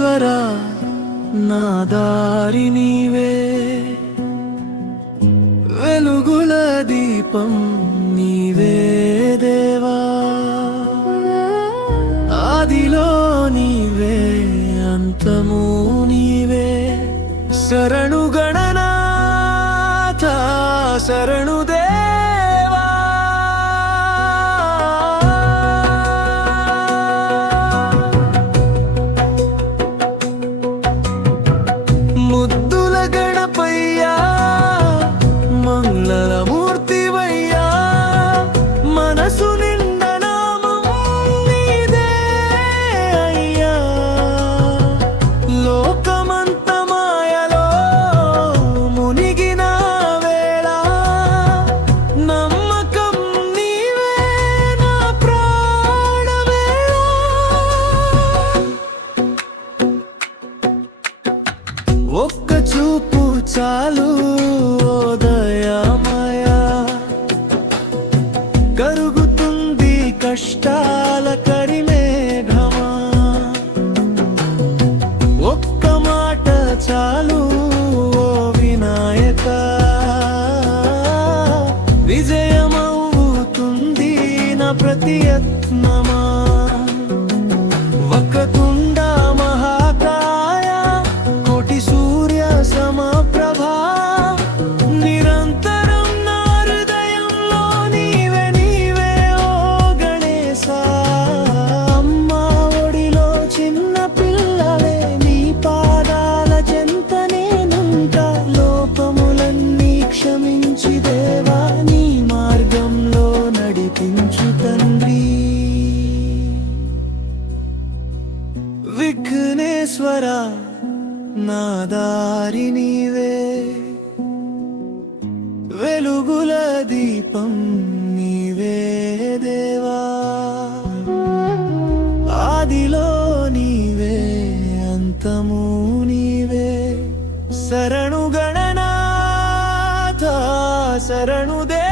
విఘ్నేశ్వర నా దారి నీవే, వెలుగుల దీపం నీవే దేవా, ఆదిలో నీవే అంతము నీవే, శరణు గణనాథ శరణు దేవా. ముద్దుల గణపయ్యా మంగళమూర్తివయ్యా, మనసు నిండ నామం నీదే అయ్యా, లోకమంత మాయలో మునిగిన వేళ నమ్మకం నీవే నా ప్రాణవేళ. ఒక్క చూపు చాలు ఓ దయామయ, కరుగుతుంది కష్టాల కరిమేఘమా, ఒక్క మాట చాలు ఓ వినాయక, విజయమవుతుంది నా ప్రతియత్నమా. వక్రతుండ మహాకాయ కోటి సూర్య సమప్రభా, నిరంతరం నా హృదయంలో నీవే నీవే ఓ గణేశ. అమ్మా ఒడిలో చిన్న పిల్లలే నీ పాదాల చెంత నేనుంటా, లోపములన్నీ క్షమించి దేవా నీ మార్గంలో నడిపించు తండ్రి. విఘ్నేశ్వర నా దారి నీవే, వెలుగుల దీపం నీవే దేవా, ఆదిలో నీవే అంతము నీవే, శరణు గణనాథ శరణు దేవా.